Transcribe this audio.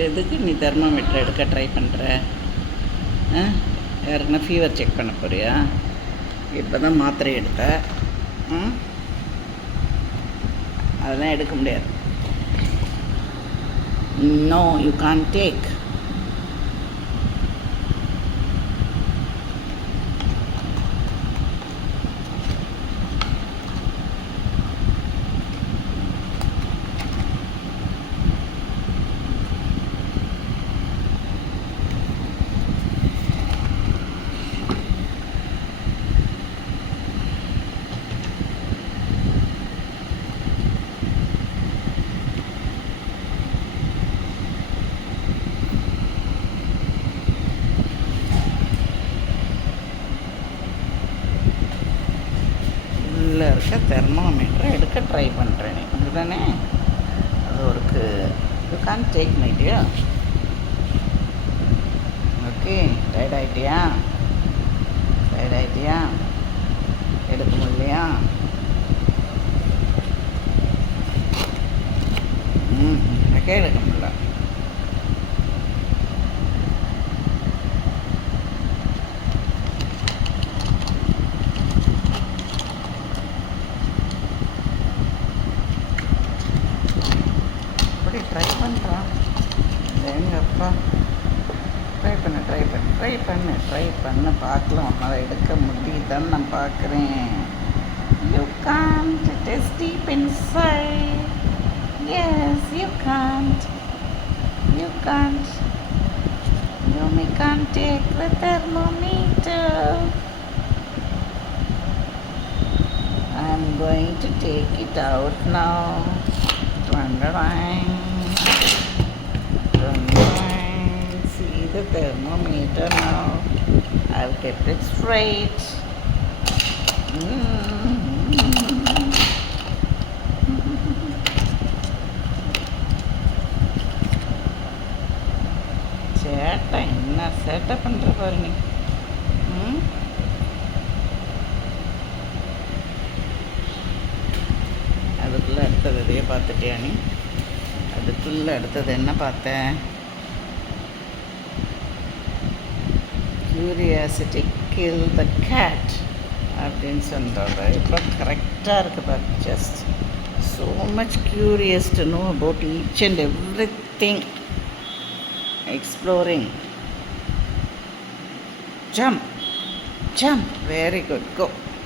எதுக்கு நீ தெர்மோமீட்டர் எடுக்க ட்ரை பண்ணுற? யாருக்குன்னா ஃபீவர் செக் பண்ண போறியா? இப்போ தான் மாத்திரை எடுத்த. அதெல்லாம் எடுக்க முடியாது. No, you can take. உள்ளே இருக்க தெர்மோமீட்டரை எடுக்க ட்ரை பண்ணுறேன். நீ அப்படி தானே? அது ஒருக்கு. You can take my dear. Okay, tired ஆகிட்டியா? எடுக்க முடியலையா? எனக்கே எடுக்க முடியல. அப்படி ட்ரை பண்ணுறான் எங்கப்பா. ட்ரை பண்ணு பார்க்கலாம். உன்னால் எடுக்க முடியுதான்னு நான் பார்க்குறேன். You can't. It is deep inside. Yes, you can't. You may can't take the thermometer. I'm going to take it out now. See the thermometer now. I've kept it straight. சேட்டை என்ன சேட்டை பண்ணுற பாரு நீ. அதுக்குள்ளே அடுத்தது இதையே பார்த்துட்டியா நீ? அதுக்குள்ளே அடுத்தது என்ன பார்த்தேன்? கியூரியாசிட்டி கில் த கேட் அப்படின்னு சொல்கிறாங்க. இப்போ கரெக்டாக இருக்குது பாரு. Just so much curious to know about each and everything. Exploring. Jump. Very good. Go.